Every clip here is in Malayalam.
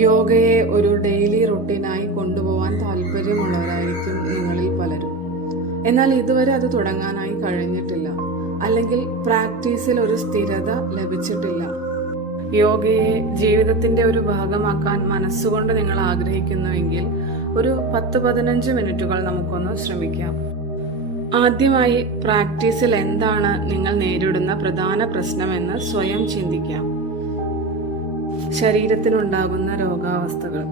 യോഗയെ ഒരു ഡെയിലി റുട്ടീനായി കൊണ്ടുപോകാൻ താല്പര്യമുള്ളവരായിരിക്കും നിങ്ങളിൽ പലരും. എന്നാൽ ഇതുവരെ അത് തുടങ്ങാനായി കഴിഞ്ഞിട്ടില്ല, അല്ലെങ്കിൽ പ്രാക്ടീസിൽ ഒരു സ്ഥിരത ലഭിച്ചിട്ടില്ല. യോഗയെ ജീവിതത്തിന്റെ ഒരു ഭാഗമാക്കാൻ മനസ്സുകൊണ്ട് നിങ്ങൾ ആഗ്രഹിക്കുന്നുവെങ്കിൽ ഒരു 10-15 മിനിറ്റുകൾ നമുക്കൊന്ന് ശ്രമിക്കാം. ആദ്യമായി പ്രാക്ടീസിൽ എന്താണ് നിങ്ങൾ നേരിടുന്ന പ്രധാന പ്രശ്നമെന്ന് സ്വയം ചിന്തിക്കാം. ശരീരത്തിനുണ്ടാകുന്ന രോഗാവസ്ഥകൾ,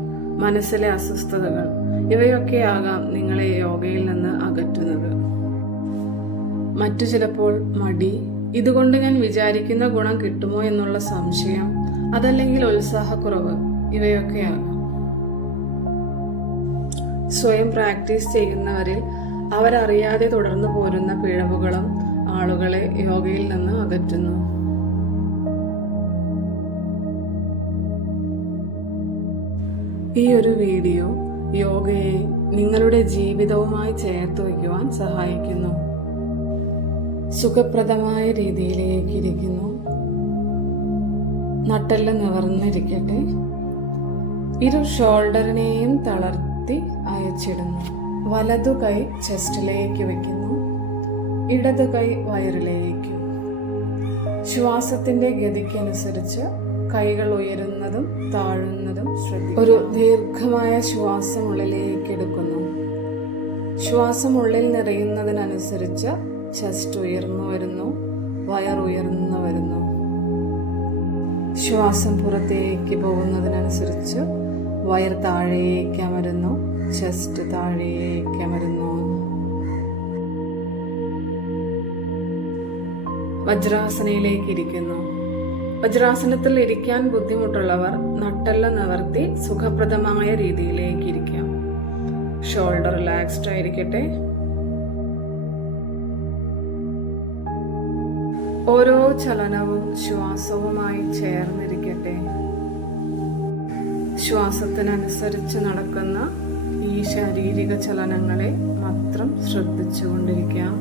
മനസ്സിലെ അസ്വസ്ഥതകൾ, ഇവയൊക്കെയാകാം നിങ്ങളെ യോഗയിൽ നിന്ന് അകറ്റുന്നത്. മറ്റു ചിലപ്പോൾ മടി, ഇതുകൊണ്ട് ഞാൻ വിചാരിക്കുന്ന ഗുണം കിട്ടുമോ എന്നുള്ള സംശയം, അതല്ലെങ്കിൽ ഉത്സാഹക്കുറവ്, ഇവയൊക്കെയാകാം. സ്വയം പ്രാക്ടീസ് ചെയ്യുന്നവരിൽ അവരറിയാതെ തുടർന്നു പോരുന്ന പിഴവുകളും ആളുകളെ യോഗയിൽ നിന്ന് അകറ്റുന്നു. ഈ ഒരു വീഡിയോ യോഗയെ നിങ്ങളുടെ ജീവിതവുമായി ചേർത്ത് വയ്ക്കുവാൻ സഹായിക്കുന്നു. സുഖപ്രദമായ രീതിയിലേക്ക് ഇരിക്കുന്നു. നട്ടെല്ല് നിവർന്നിരിക്കട്ടെ. ഇരു ഷോൾഡറിനെയും തളർത്തി അയച്ചിടുന്നു. വലതു കൈ ചെസ്റ്റിലേക്ക് വെക്കുന്നു, ഇടതു കൈ വയറിലേക്കും. ശ്വാസത്തിന്റെ ഗതിക്കനുസരിച്ച് കൈകൾ ഉയരുന്നതും താഴുന്നതും ശ്രദ്ധിക്കുക. ഒരു ദീർഘമായ ശ്വാസം ഉള്ളിലേക്ക് എടുക്കുന്നു. ശ്വാസം ഉള്ളിൽ നിറയുന്നതിനനുസരിച്ച് ചെസ്റ്റ് ഉയർന്നു വരുന്നു, വയർ ഉയർന്നു വരുന്നു. ശ്വാസം പുറത്തേക്ക് പോകുന്നതിനനുസരിച്ച് വയർ താഴേക്ക് അമരുന്നു, ചെസ്റ്റ് താഴേക്ക് അമരുന്നു. വജ്രാസനയിലേക്ക് ഇരിക്കുന്നു. വജ്രാസനത്തിൽ ഇരിക്കാൻ ബുദ്ധിമുട്ടുള്ളവർ നട്ടെല്ല് നിവർത്തി സുഖപ്രദമായ രീതിയിലേക്ക് ഇരിക്കാം. ഷോൾഡർ റിലാക്സ്ഡ് ആയിരിക്കട്ടെ. ഓരോ ചലനവും ശ്വാസവുമായി ചേർന്നിരിക്കട്ടെ. ശ്വാസത്തിനനുസരിച്ച് നടക്കുന്ന ഈ ശാരീരിക ചലനങ്ങളെ മാത്രം ശ്രദ്ധിച്ചുകൊണ്ടിരിക്കാം.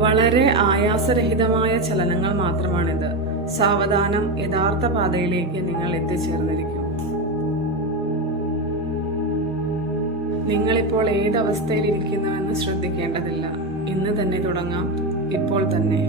വളരെ ആയാസരഹിതമായ ചലനങ്ങൾ മാത്രമാണിത്. സാവധാനം യഥാർത്ഥ പാതയിലേക്ക് നിങ്ങൾ എത്തിച്ചേർന്നിരിക്കും. നിങ്ങളിപ്പോൾ ഏത് അവസ്ഥയിൽ ഇരിക്കുന്നുവെന്ന് ശ്രദ്ധിക്കേണ്ടതില്ല. ഇന്ന് തന്നെ തുടങ്ങാം, ഇപ്പോൾ തന്നെ.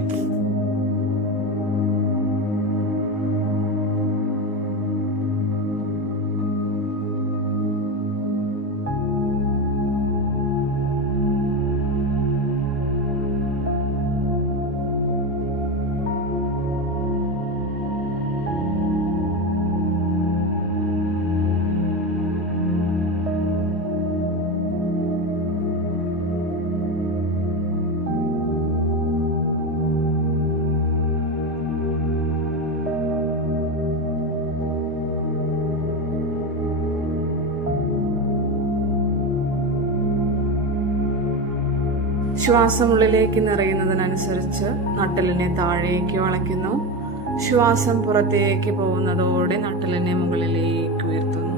ശ്വാസം ഉള്ളിലേക്ക് നിറയുന്നതിനനുസരിച്ച് നട്ടെല്ലിനെ താഴേക്ക് വളയ്ക്കുന്നു. ശ്വാസം പുറത്തേക്ക് പോകുന്നതോടെ നട്ടെല്ലിനെ മുകളിലേക്ക് ഉയർത്തുന്നു.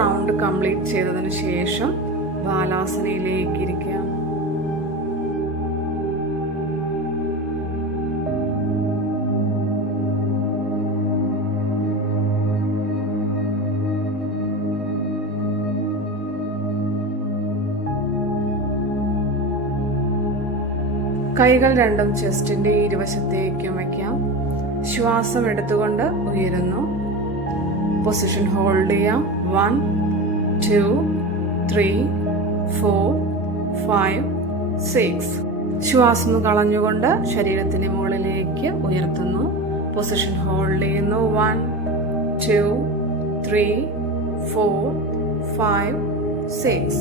റൗണ്ട് കംപ്ലീറ്റ് ചെയ്തതിന് ശേഷം ബാലാസനയിലേക്ക് ഇരിക്കാം. കൈകൾ രണ്ടും ചെസ്റ്റിന്റെ ഇരുവശത്തേക്കും വയ്ക്കാം. ശ്വാസം എടുത്തുകൊണ്ട് ഉയരുന്നു. പൊസിഷൻ ഹോൾഡ് ചെയ്യാം. 1 2 3 4 5 6. ശ്വാസം കളഞ്ഞുകൊണ്ട് ശരീരത്തിന് മുകളിലേക്ക് ഉയർത്തുന്നു. പൊസിഷൻ ഹോൾഡ് ചെയ്യുന്നു. 1 2 3 4 5 6.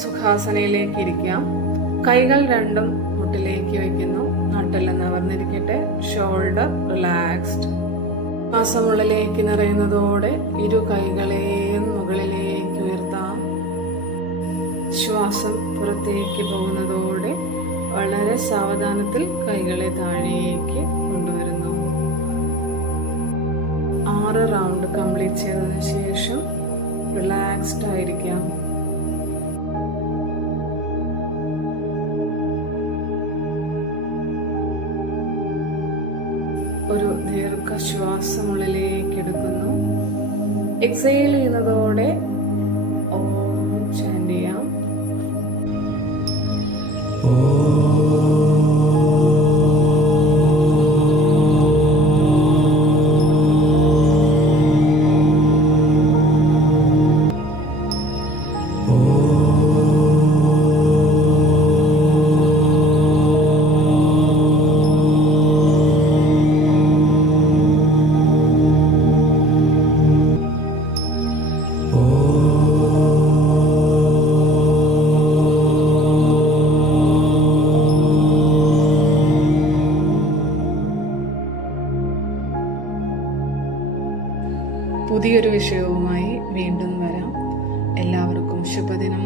സുഖാസനയിലേക്ക് ഇരിക്കാം. കൈകൾ രണ്ടും മുട്ടിലേക്ക് വയ്ക്കുന്നു. നട്ടെല്ല് നിവർന്നിരിക്കട്ടെ. Shoulder relaxed. ശ്വാസമുള്ളിലേക്ക് നിറയുന്നതോടെ ഇരു കൈകളെയും മുകളിലേക്ക് ഉയർത്താം. ശ്വാസം പുറത്തേക്ക് പോകുന്നതോടെ വളരെ സാവധാനത്തിൽ കൈകളെ താഴേക്ക് കൊണ്ടുവരുന്നു. 6 റൗണ്ട് കംപ്ലീറ്റ് ചെയ്തതിനു ശേഷം റിലാക്സ്ഡ് ആയിരിക്കാം. ഒരു ദീർഘശ്വാസം ഉള്ളിലേക്ക് എടുക്കുന്നു. എക്സൈൽ ചെയ്യുന്നതോടെ ഓം ചാൻഡ് ചെയ്യാം. പുതിയൊരു വിഷയവുമായി വീണ്ടും വരാം. എല്ലാവർക്കും ശുഭദിനം.